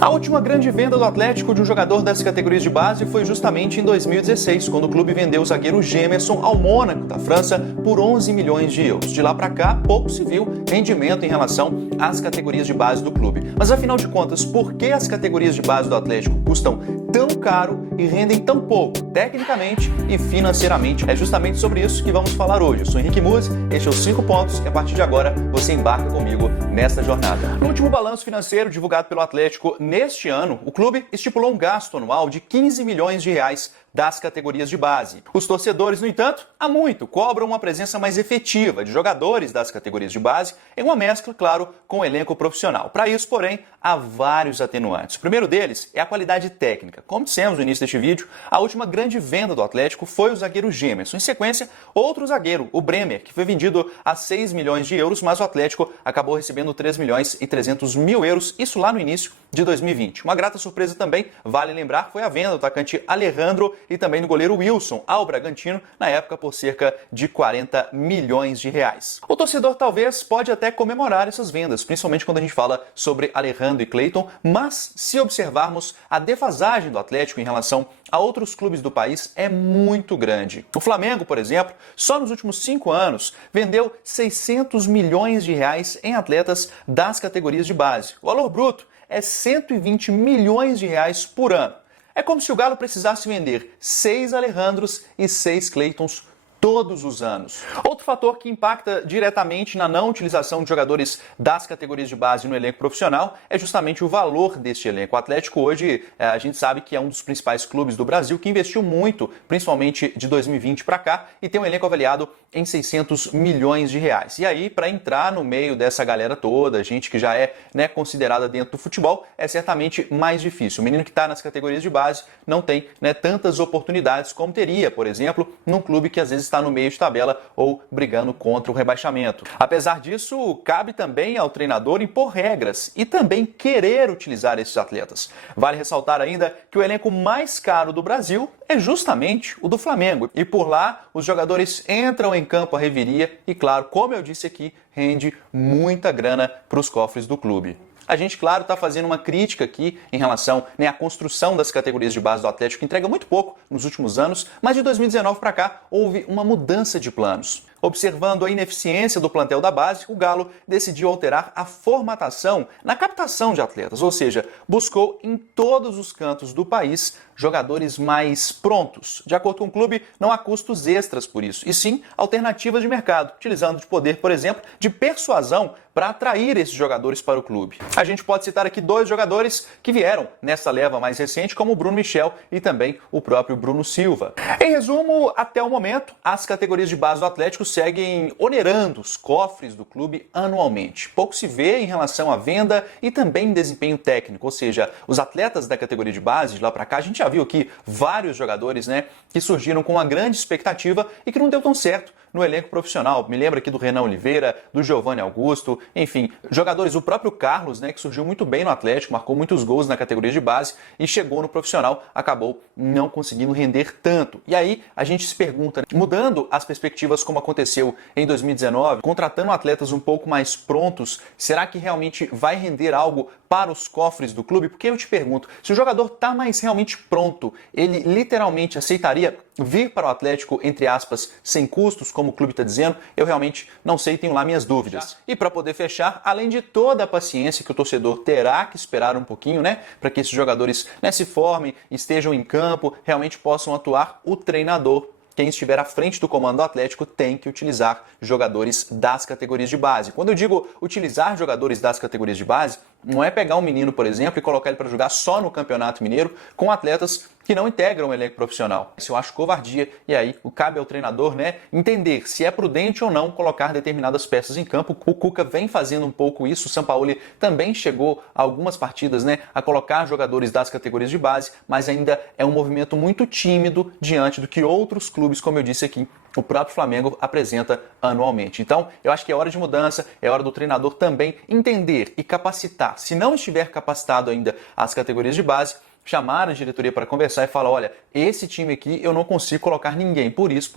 A última grande venda do Atlético de um jogador das categorias de base foi justamente em 2016, quando o clube vendeu o zagueiro Gemerson ao Mônaco, da França, por 11 milhões de euros. De lá para cá, pouco se viu rendimento em relação às categorias de base do clube. Mas afinal de contas, por que as categorias de base do Atlético custam tão caro e rendem tão pouco, tecnicamente e financeiramente? É justamente sobre isso que vamos falar hoje. Eu sou Henrique Musi, este é os 5 pontos e a partir de agora você embarca comigo nesta jornada. No último balanço financeiro divulgado pelo Atlético neste ano, o clube estipulou um gasto anual de 15 milhões de reais das categorias de base. Os torcedores, no entanto, há muito cobram uma presença mais efetiva de jogadores das categorias de base em uma mescla, claro, com o elenco profissional. Para isso, porém, há vários atenuantes. O primeiro deles é a qualidade técnica. Como dissemos no início deste vídeo, a última grande venda do Atlético foi o zagueiro Gemerson. Em sequência, outro zagueiro, o Bremer, que foi vendido a 6 milhões de euros, mas o Atlético acabou recebendo 3 milhões e 300 mil euros, isso lá no início de 2020. Uma grata surpresa também, vale lembrar, foi a venda do atacante Alejandro e também do goleiro Wilson ao Bragantino, na época por cerca de 40 milhões de reais. O torcedor talvez pode até comemorar essas vendas, principalmente quando a gente fala sobre Alejandro e Cleiton, mas se observarmos a defasagem do Atlético em relação a outros clubes do país é muito grande. O Flamengo, por exemplo, só nos últimos 5 anos vendeu 600 milhões de reais em atletas das categorias de base. O valor bruto é 120 milhões de reais por ano. É como se o Galo precisasse vender 6 Alejandros e 6 Cleitons todos os anos. Outro fator que impacta diretamente na não utilização de jogadores das categorias de base no elenco profissional é justamente o valor deste elenco. O Atlético hoje, a gente sabe que é um dos principais clubes do Brasil que investiu muito, principalmente de 2020 para cá, e tem um elenco avaliado em 600 milhões de reais. E aí, para entrar no meio dessa galera toda, gente que já é considerada dentro do futebol, é certamente mais difícil. O menino que está nas categorias de base não tem tantas oportunidades como teria, por exemplo, num clube que às vezes está no meio de tabela ou brigando contra o rebaixamento. Apesar disso, cabe também ao treinador impor regras e também querer utilizar esses atletas. Vale ressaltar ainda que o elenco mais caro do Brasil é justamente o do Flamengo. E por lá, os jogadores entram em campo à reveria e, claro, como eu disse aqui, rende muita grana para os cofres do clube. A gente, claro, está fazendo uma crítica aqui em relação à construção das categorias de base do Atlético, que entrega muito pouco nos últimos anos, mas de 2019 para cá houve uma mudança de planos. Observando a ineficiência do plantel da base, o Galo decidiu alterar a formatação na captação de atletas, ou seja, buscou em todos os cantos do país jogadores mais prontos. De acordo com o clube, não há custos extras por isso, e sim alternativas de mercado, utilizando de poder, por exemplo, de persuasão para atrair esses jogadores para o clube. A gente pode citar aqui 2 jogadores que vieram nessa leva mais recente, como o Bruno Michel e também o próprio Bruno Silva. Em resumo, até o momento, as categorias de base do Atlético seguem onerando os cofres do clube anualmente. Pouco se vê em relação à venda e também desempenho técnico, ou seja, os atletas da categoria de base, de lá para cá, a gente já viu aqui vários jogadores que surgiram com uma grande expectativa e que não deu tão certo no elenco profissional. Me lembro aqui do Renan Oliveira, do Giovanni Augusto, enfim, jogadores, o próprio Carlos, que surgiu muito bem no Atlético, marcou muitos gols na categoria de base e chegou no profissional, acabou não conseguindo render tanto. E aí a gente se pergunta, mudando as perspectivas como aconteceu em 2019, contratando atletas um pouco mais prontos, será que realmente vai render algo para os cofres do clube? Porque eu te pergunto, se o jogador está mais realmente pronto, ele literalmente aceitaria vir para o Atlético, entre aspas, sem custos, como o clube está dizendo? Eu realmente não sei, tenho lá minhas dúvidas. E para poder fechar, além de toda a paciência que o torcedor terá que esperar um pouquinho, para que esses jogadores se formem, estejam em campo, realmente possam atuar, o treinador, quem estiver à frente do comando do Atlético, tem que utilizar jogadores das categorias de base. Quando eu digo utilizar jogadores das categorias de base, não é pegar um menino, por exemplo, e colocar ele para jogar só no Campeonato Mineiro com atletas que não integram o elenco profissional. Isso eu acho covardia e aí cabe ao treinador entender se é prudente ou não colocar determinadas peças em campo. O Cuca vem fazendo um pouco isso, o Sampaoli também chegou a algumas partidas a colocar jogadores das categorias de base, mas ainda é um movimento muito tímido diante do que outros clubes, como eu disse aqui, o próprio Flamengo apresenta anualmente. Então, eu acho que é hora de mudança, é hora do treinador também entender e capacitar. Se não estiver capacitado ainda as categorias de base, chamar a diretoria para conversar e falar, olha, esse time aqui eu não consigo colocar ninguém, por isso,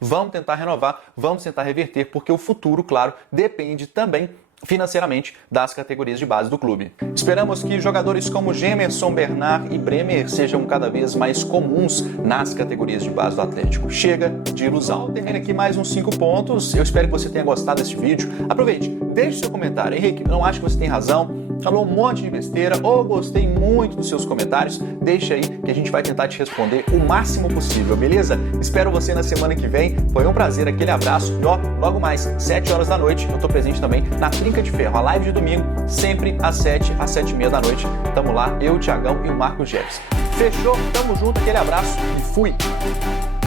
vamos tentar renovar, vamos tentar reverter, porque o futuro, claro, depende também financeiramente das categorias de base do clube. Esperamos que jogadores como Gemerson, Bernard e Bremer sejam cada vez mais comuns nas categorias de base do Atlético. Chega de ilusão. Termina aqui mais uns 5 pontos. Eu espero que você tenha gostado desse vídeo. Aproveite, deixe seu comentário. Henrique, não acho que você tem razão. Falou um monte de besteira ou gostei muito dos seus comentários. Deixa aí que a gente vai tentar te responder o máximo possível, beleza? Espero você na semana que vem. Foi um prazer, aquele abraço. E ó, logo mais, 7 horas da noite, eu tô presente também na Trinca de Ferro, a live de domingo, sempre às 7, às 7h30 da noite. Tamo lá, eu, o Thiagão e o Marcos Jefferson. Fechou? Tamo junto, aquele abraço e fui!